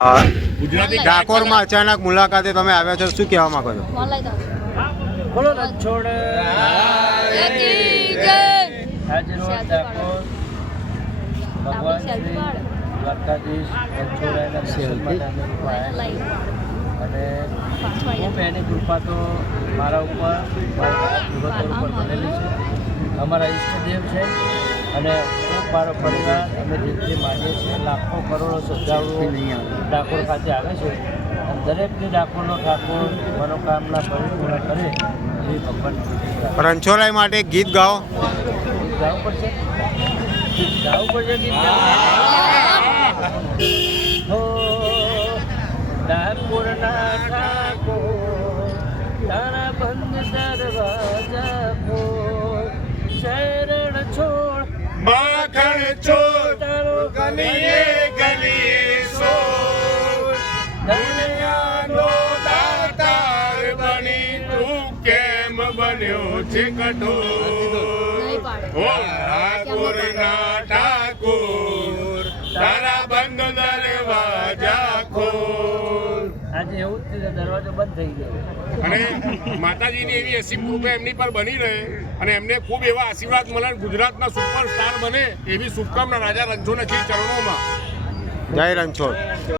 ગુજરાતી ડાકોરમાં અચાનક મુલાકાતે તમે આવ્યા છો શું કહેવા માંગો છો? બોલો રણછોડ ભગવાન શ્રી દ્વારકાધીશ દર્શન. અને ખૂબ એની કૃપા તો મારા ઉપર મારા યુવકો ઉપર બનેલી છે. અમારા ઈષ્ટદેવ છે અને ખૂબ મારો પરિવાર અમે દિલથી માનીએ છીએ લાખો કરોડો શ્રદ્ધાળુઓ ડાકોર ખાતે આવે છે. અને દરેકની ડાકોરનો ઠાકોર મનોકામના પરિપૂર્ણ કરે એવી ભગવાન રણછોડરાય માટે ગીત ગાઓ. ગાવું પડશે? ગાવું પડશે ગીત ગાવું. હો ડાકોરના ઠાકોર તારા બંધ દરવાજા બન્યો છે કઠોર. નહીં પાડે. ઓ ઠાકોર તારા બંધ દરવાજા ખોલ આજે એવું જ દરવાજો બંધ થઈ ગયો. અને માતાજીની એવી અસીમ કૃપા એમની પર બની રહે અને એમને ખૂબ એવા આશીર્વાદ મળે ગુજરાતના સુપરસ્ટાર બને એવી શુભકામના રાજા રણછોડના ચરણોમાં. જય રણછોડ.